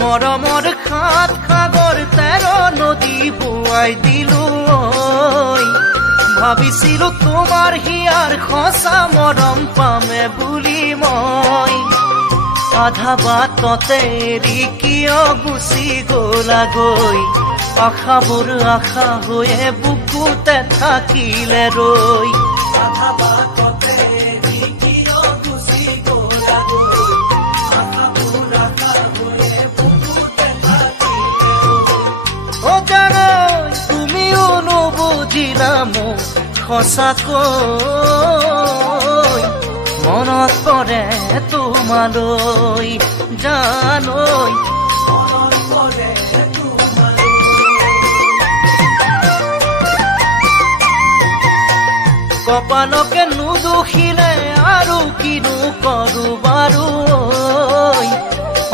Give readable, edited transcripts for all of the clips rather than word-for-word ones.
মৰমৰ খাত সাগৰ তেৰ নদী বোৱাই দিলো ভাবিছিলো তোমাৰ হিয়াৰ সঁচা মৰম পামে বুলি মই আধা বাটতে এৰি কিয় গুচি গলাগৈ আশাবোৰ আশা হৈয়ে বুকুতে থাকিলে ৰৈ আধা বাটতে এৰি কিয় গুচি গলাগৈ আশাবোৰ আশা হৈয়ে বুকুতে থাকিলে ৰৈ ও জানো তুমিও নুবুজিলা মোক সঁচাকৈ মনত পৰে তোমালৈ জানৈ মনত পৰে কপালকে নুদুখিলে আৰু কিনো কৰো বাৰু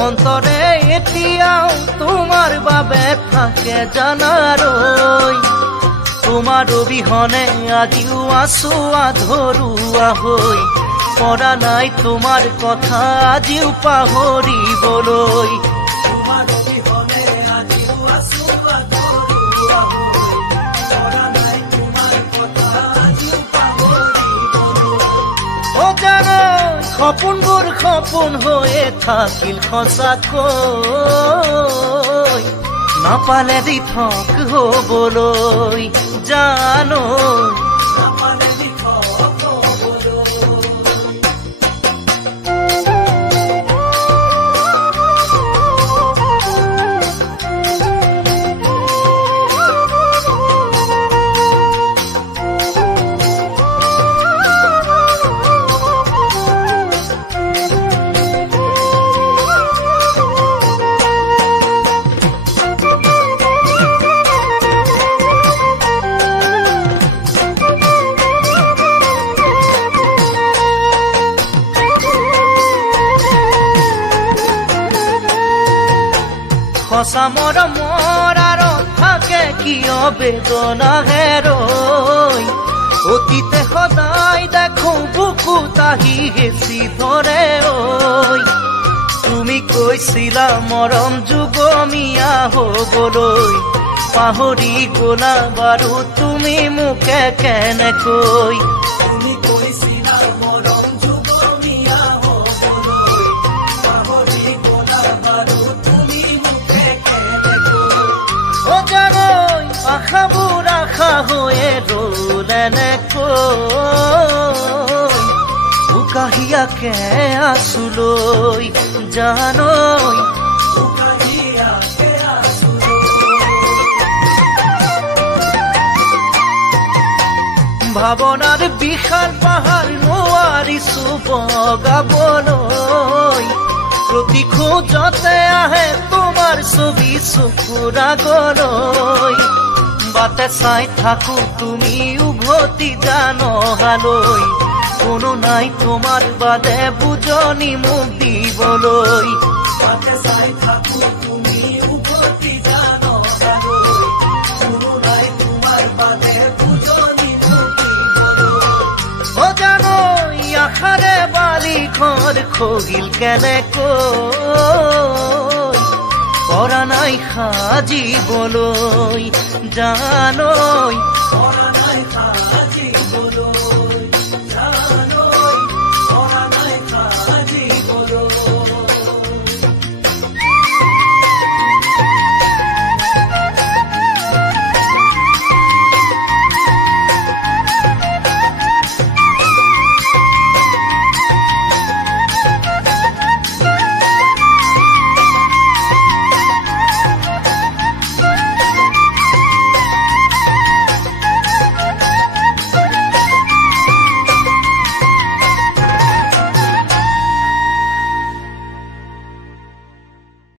অন্তৰে এতিয়াও তোমাৰ বাবে থাকে জানাৰৈ তোমাৰ অবিহনে আজিও আছো আধৰুৱা হৈ পৰা নাই তোমাৰ কথা আজিও পাহৰিবলৈ তোমাৰ অবিহনে আজিও আছো আধৰুৱা হৈ পৰা নাই তোমাৰ কথা আজিও পাহৰিবলৈ ও জানো সপোনবোৰ সপোন হৈয়ে থাকিল সঁচাকৈ নাপালে দিঠক হবলৈ জানো নাপালে দিঠক সঁচা মৰমৰ আঁৰত থাকে কিয় বেদনা হেৰৈ অতীতে সদায় দেখো বুকুত আহি হেঁচি ধৰে ঐ তুমি কৈছিলা মৰম যুগমীয়া হবলৈ পাহৰি গলা বাৰু তুমি মোকে কেনেকৈ তুমি কৈছিলা মৰম যুগমীয়া হবলৈ পাহৰি গলা বাৰু আশাবোৰ আশা হৈয়ে ৰ'ল এনেকৈ উকাহিয়াকে আছোলৈ জানৈ উকাহিয়াকে ভাৱনাৰ বিশাল পাহাৰ নোৱাৰিছো বগাবলৈ প্ৰতি খোজতে আহে তোমাৰ ছবি চকুৰ আগলৈ বাটে চাই থাকো তুমি উভতি জানহালৈ কোনো নাই তোমাৰ বাদে বুজনি মোক দিবলৈ বাটে চাই থাকো তুমি উভতি জানহালৈ কোনো নাই তোমাৰ বাদে বুজনি মোক দিবলৈ ও জানৈ আশাৰে বালি ঘৰ খহিল কেনেকৈ পৰা নাই সাজিবলৈ জানৈ